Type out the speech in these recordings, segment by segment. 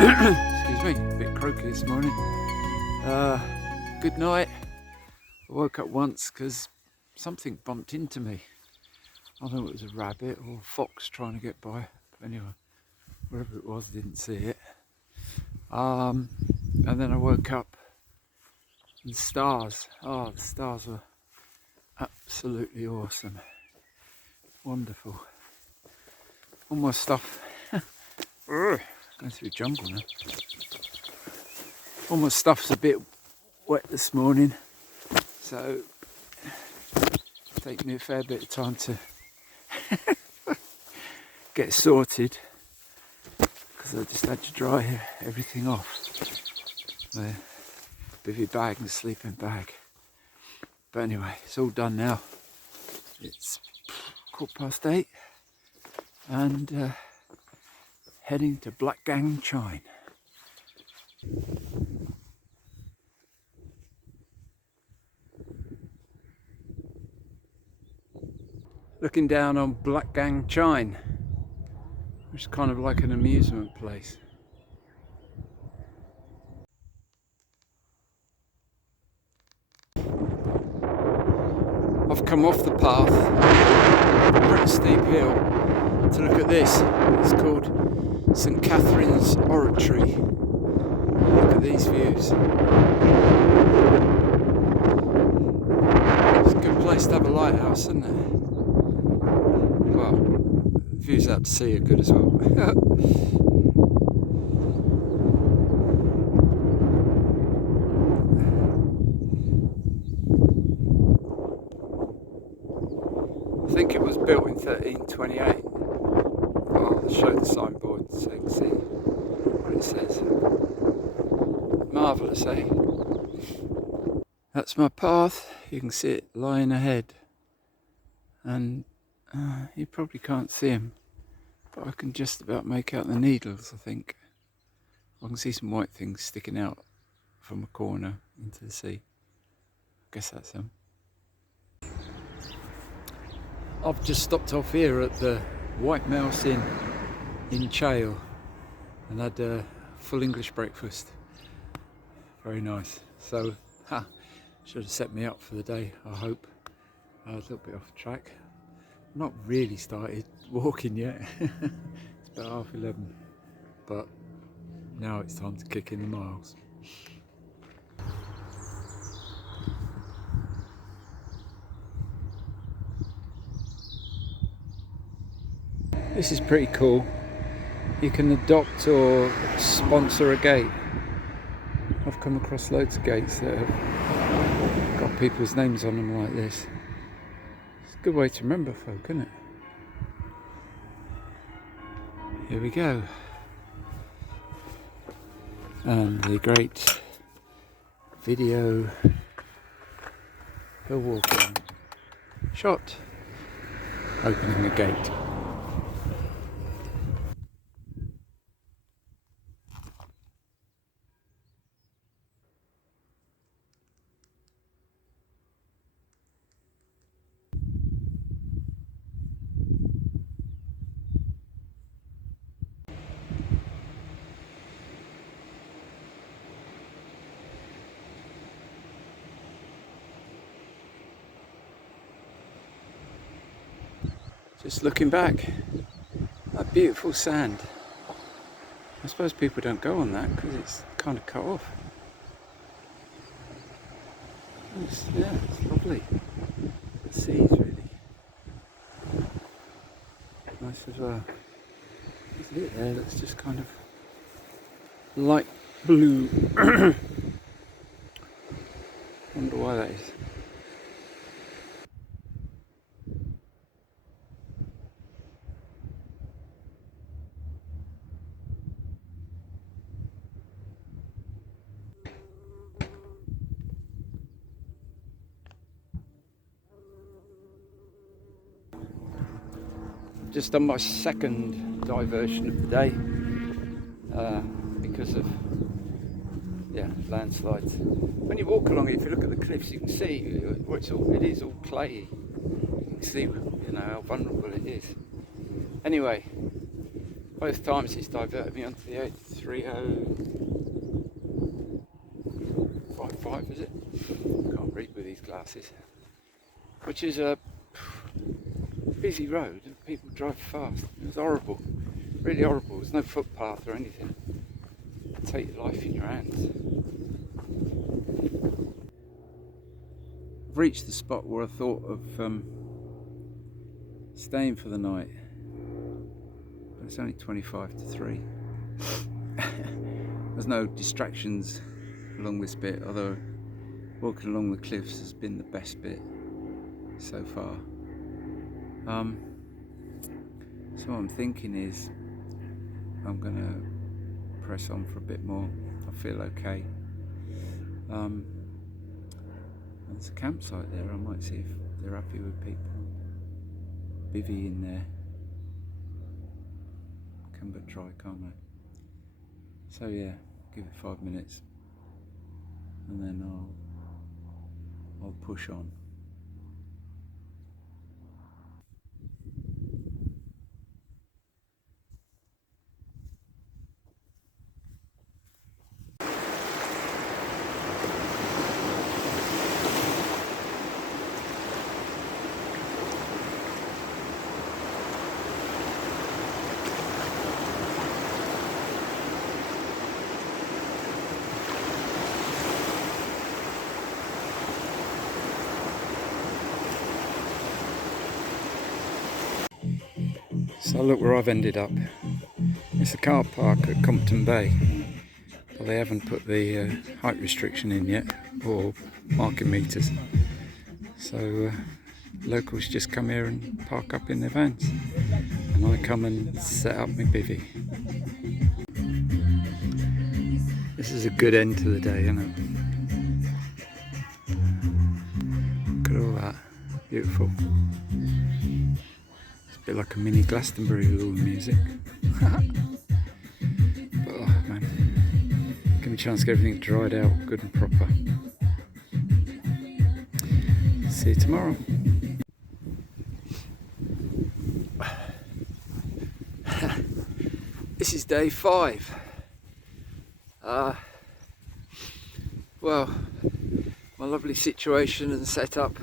Excuse me, a bit croaky this morning. Good night. I woke up once because something bumped into me. I don't know if it was a rabbit or a fox trying to get by. But anyway, wherever it was, didn't see it. And then I woke up and stars. Oh, the stars were absolutely awesome. Wonderful. All my stuff. Going through a jungle now. All my stuff's a bit wet this morning, so it'll take me a fair bit of time to get it sorted, because I just had to dry everything off. The bivvy bag and the sleeping bag. But anyway, it's all done now. It's 8:15 and heading to Black Gang Chine. Looking down on Black Gang Chine, which is kind of like an amusement place. I've come off the path, a pretty steep hill, to look at this. It's called St Catherine's Oratory. Look at these views. It's a good place to have a lighthouse, isn't it? Well, views out to sea are good as well. I think it was built in 1328. I'll show the signboard so you can see what it says. Marvellous, eh? That's my path. You can see it lying ahead. And you probably can't see them, but I can just about make out the needles, I think. I can see some white things sticking out from a corner into the sea. I guess that's them. I've just stopped off here at the Wight Inn in Chale and had a full English breakfast. Very nice. So, should have set me up for the day, I hope. I was a little bit off track. Not really started walking yet. It's about 11:30, but now it's time to kick in the miles. This is pretty cool. You can adopt or sponsor a gate. I've come across loads of gates that have got people's names on them like this. It's a good way to remember folk, isn't it? Here we go. And the great video hill walking shot opening a gate. Just looking back, that beautiful sand. I suppose people don't go on that because it's kind of cut off. It's lovely. The sea's really nice as well. There's a bit there that's just kind of light blue. Wonder why that is. Just done my second diversion of the day because of landslides. When you walk along it, if you look at the cliffs, you can see it is all clayey. You can see how vulnerable it is. Anyway, Both times he's diverted me onto the 83055, is it? Can't read with these glasses. Which is a busy road and people drive fast. It was horrible, really horrible. There's no footpath or anything. Take your life in your hands. I've reached the spot where I thought of staying for the night. But it's only 25 to 3. There's no distractions along this bit, although walking along the cliffs has been the best bit so far. So what I'm thinking is I'm gonna press on for a bit more. I feel okay. There's a campsite there. I might see if they're happy with people. Bivvy in there. Can but try, can't I? So yeah, give it 5 minutes and then I'll push on. So look where I've ended up. It's a car park at Compton Bay, but they haven't put the height restriction in yet, or marking meters. So locals just come here and park up in their vans, and I come and set up my bivvy. This is a good end to the day, isn't it? Look at all that, beautiful. A bit like a mini Glastonbury with all the music. But oh man, give me a chance to get everything dried out good and proper. See you tomorrow. This is day 5. Well, my lovely situation and setup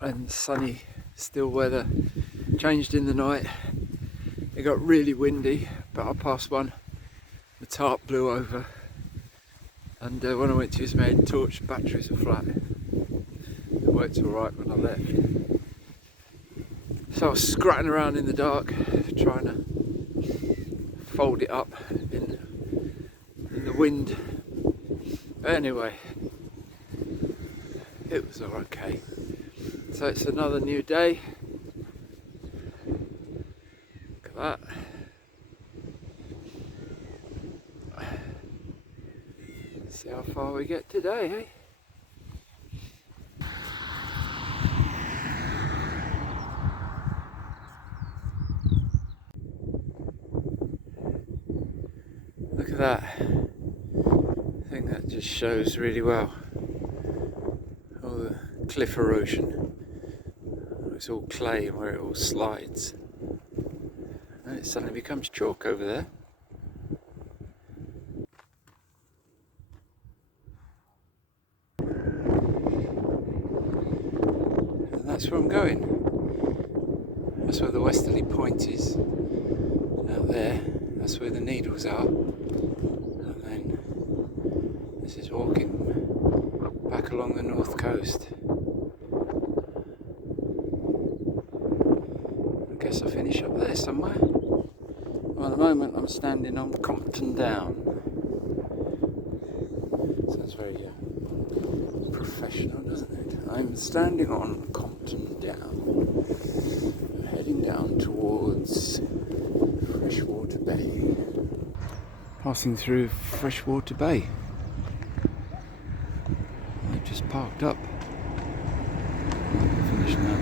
and sunny still weather changed in the night. It got really windy, but I passed one, the tarp blew over, and when I went to use my head torch, the batteries were flat. It worked alright when I left. So I was scratching around in the dark, trying to fold it up in the wind. But anyway, it was all okay. So it's another new day. Look at that. See how far we get today, eh? Look at that. I think that just shows really well all the cliff erosion. It's all clay where it all slides, and it suddenly becomes chalk over there. And that's where I'm going. That's where the westerly point is, out there. That's where the needles are. And then this is walking back along the north coast. I guess I'll finish up there somewhere. Well, at the moment I'm standing on Compton Down. Sounds very professional, doesn't it? I'm standing on Compton Down, heading down towards Freshwater Bay. Passing through Freshwater Bay. They've just parked up. Finish now.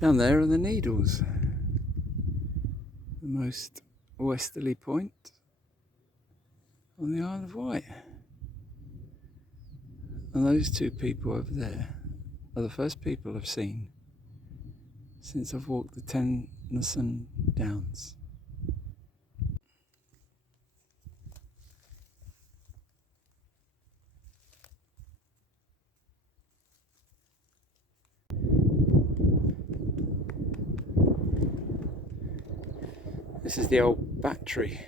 Down there are the Needles, the most westerly point on the Isle of Wight. And those two people over there are the first people I've seen since I've walked the Tennyson Downs. This is the old battery.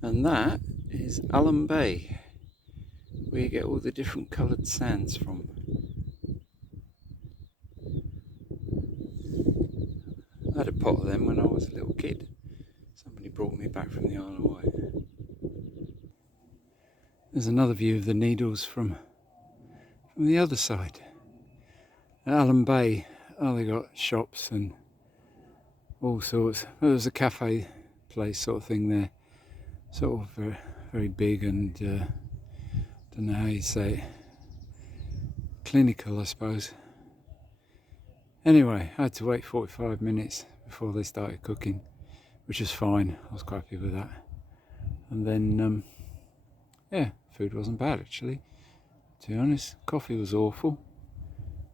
And that is Alum Bay, where you get all the different coloured sands from. I had a pot of them when I was a little kid. Somebody brought me back from the Isle of Wight. There's another view of the Needles from the other side. At Alum Bay, they got shops and all sorts. Well, there was a cafe place sort of thing there. Sort of very, very big and, don't know how you say it, clinical I suppose. Anyway, I had to wait 45 minutes before they started cooking, which was fine. I was quite happy with that. And then, yeah, food wasn't bad actually, to be honest. Coffee was awful,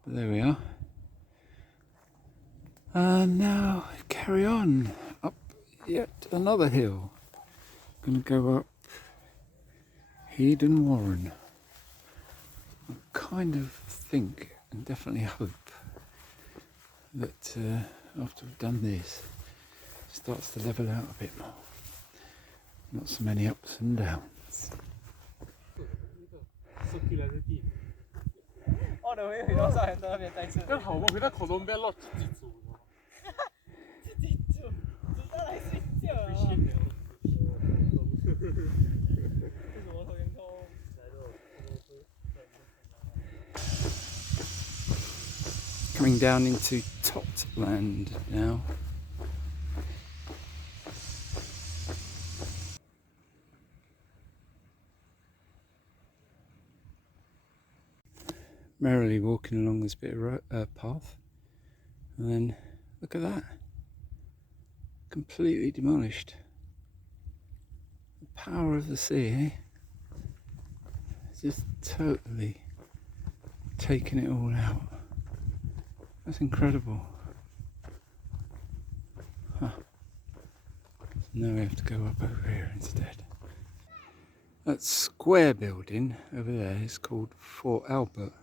but there we are. And now carry on up yet another hill. Gonna go up Headon Warren. I kind of think and definitely hope that after we've done this, it starts to level out a bit more. Not so many ups and downs. Coming down into Totland now. Merrily walking along this bit of path, and then look at that, completely demolished. The power of the sea, eh? It's just totally taking it all out. That's incredible. Huh. Now we have to go up over here instead. That square building over there is called Fort Albert.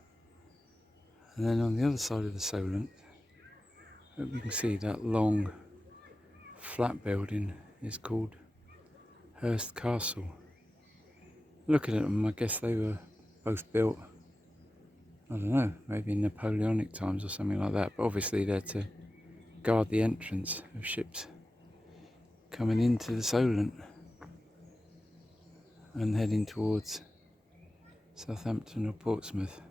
And then on the other side of the Solent, I hope you can see that long flat building is called Hurst Castle. Looking at them, I guess they were both built, I don't know, maybe in Napoleonic times or something like that, but obviously they're to guard the entrance of ships coming into the Solent and heading towards Southampton or Portsmouth.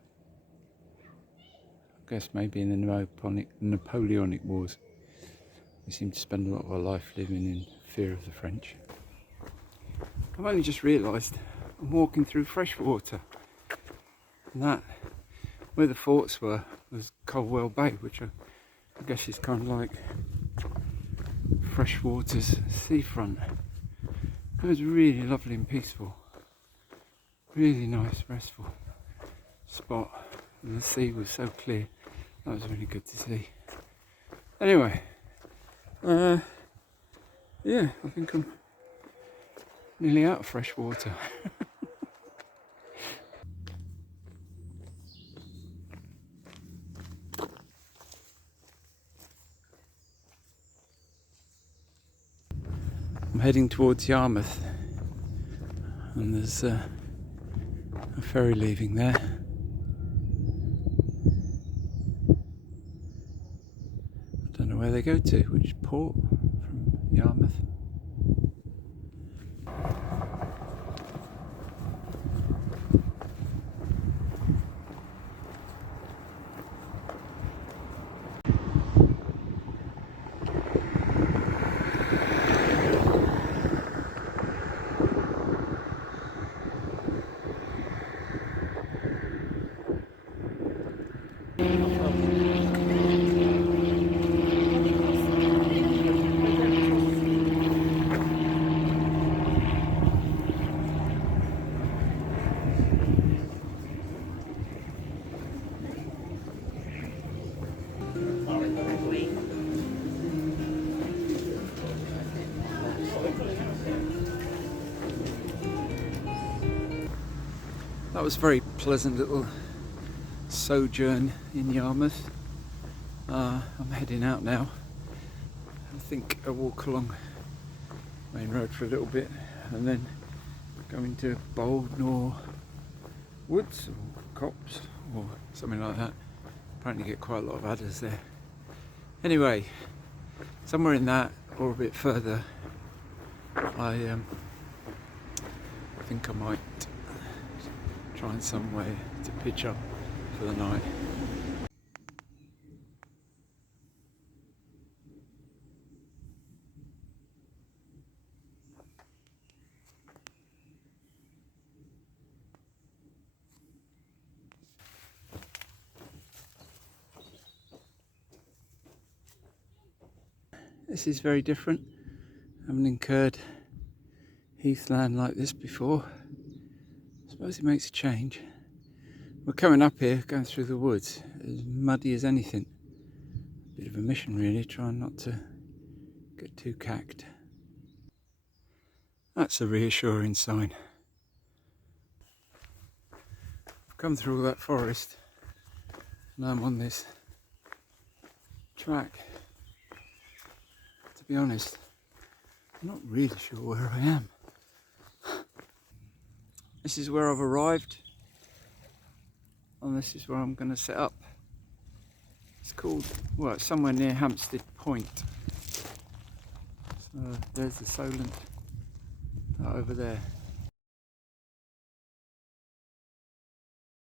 I guess maybe in the Napoleonic Wars. We seem to spend a lot of our life living in fear of the French. I've only just realised I'm walking through fresh water. And that, where the forts were, was Colwell Bay, which I guess is kind of like freshwater's seafront. It was really lovely and peaceful. Really nice, restful spot. And the sea was so clear. That was really good to see. Anyway, yeah, I think I'm nearly out of fresh water. I'm heading towards Yarmouth, and there's a ferry leaving there. I don't know where they go to, which port from Yarmouth. That was a very pleasant little sojourn in Yarmouth. I'm heading out now. I think I'll walk along main road for a little bit and then go into Boldnor Woods or Copse or something like that. Apparently get quite a lot of adders there. Anyway, somewhere in that or a bit further, I think I might try and some way to pitch up for the night. This is very different. I haven't incurred heathland like this before. I suppose it makes a change. We're coming up here, going through the woods, as muddy as anything. Bit of a mission really, trying not to get too cacked. That's a reassuring sign. I've come through all that forest. Now I'm on this track. To be honest, I'm not really sure where I am. This is where I've arrived, and this is where I'm going to set up. It's called, well, it's somewhere near Hampstead Point. So there's the Solent over there.